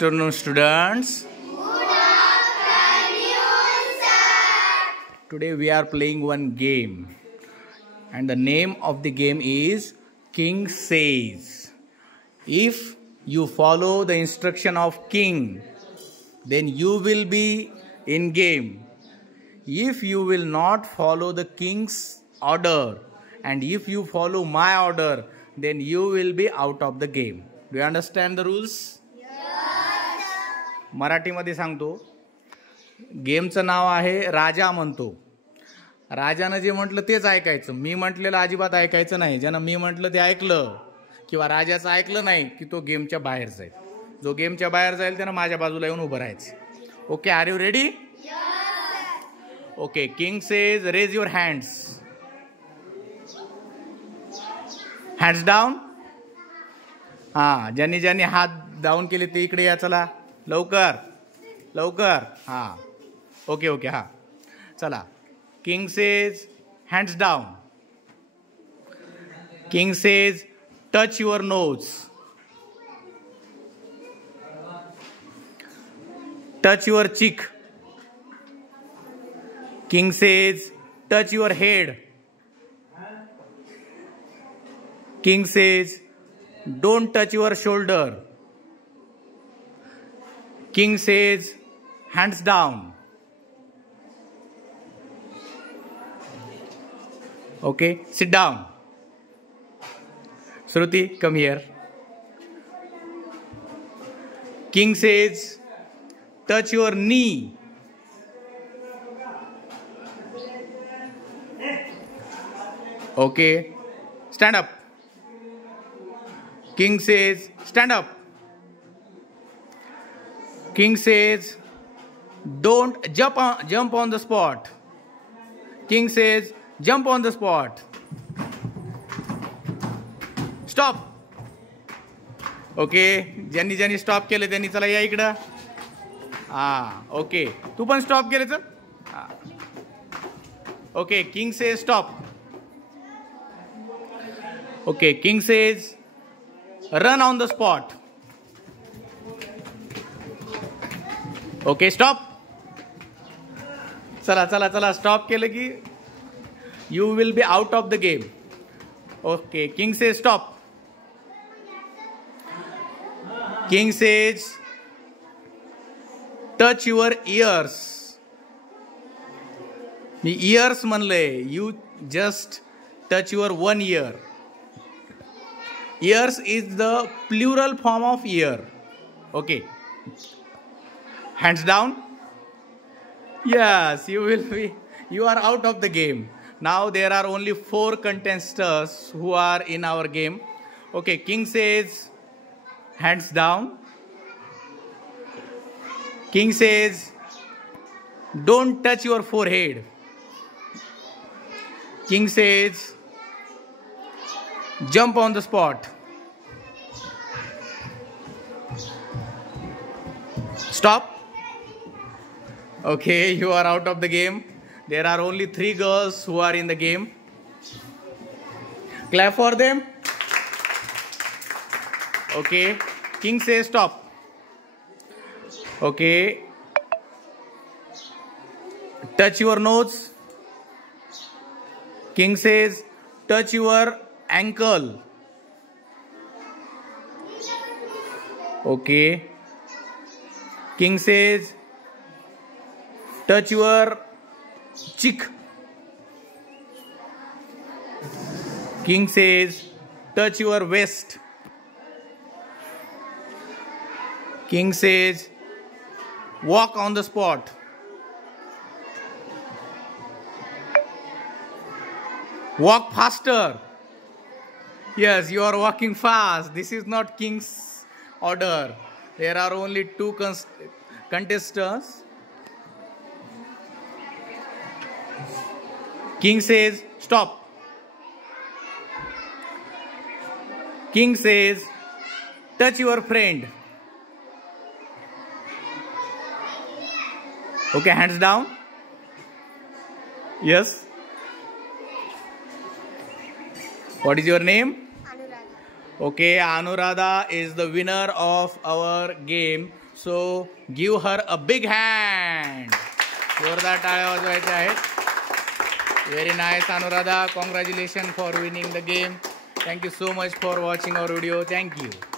afternoon, students. Good afternoon, sir. Today we are playing one game, and the name of the game is King Says. If you follow the instruction of King, then you will be in game. If you will not follow the King's order, and if you follow my order, then you will be out of the game. Do you understand the rules? मराठीमध्ये सांगतो. गेमचं नाव आहे राजा म्हणतो. राजानं जे म्हटलं तेच ऐकायचं. मी म्हटलेलं अजिबात ऐकायचं नाही. ज्यानं मी म्हटलं ते ऐकलं किंवा राजाचं ऐकलं नाही की तो गेमच्या बाहेर जाईल. जो गेमच्या बाहेर जाईल त्यानं माझ्या बाजूला येऊन उभं राहायचं. Okay, are you ready? Okay, king says raise your hands. Hands down. हां, ज्यांनी हात डाऊन केले ते इकडे या. चला लवकर लवकर. हां, ओके ओके. हां, चला. King says hands down. King says touch your nose. Touch your cheek. King says touch your head. King says don't touch your shoulder. King says hands down. Okay, sit down. Shruti, come here. King says touch your knee. Okay, stand up. King says stand up. King says don't jump on the spot. King says jump on the spot. Stop. Okay, ज्यांनी stop केले त्यांनी चला या इकडं. Okay, तू पण stop केले तर. Okay, king says stop. Okay, king says run on the spot. Okay, stop. चला स्टॉप केलं की you will be out of the game. Okay, king says stop. King says touch your ears. Me ears म्हणले, you just touch your one ear. Ears is the plural form of ear. Okay. Hands down. Yes, you are out of the game. Now there are only 4 contestants who are in our game. Okay, King says hands down. King says don't touch your forehead. King says jump on the spot. Stop. Okay, you are out of the game. There are only 3 girls who are in the game. Clap for them. Okay, King says stop. Okay, touch your nose. King says touch your ankle. Okay, King says touch your cheek. King says touch your waist. King says walk on the spot. Walk faster. Yes, you are walking fast. This is not King's order. There are only 2 contestants. King says stop. King says touch your friend. Okay, hands down. Yes. What is your name? Anuradha. Okay, Anuradha is the winner of our game. So give her a big hand. जोरदार टाळ्या वाजवायच्या आहेत. Very nice Anuradha. Congratulation for winning the game. Thank you so much for watching our video. Thank you.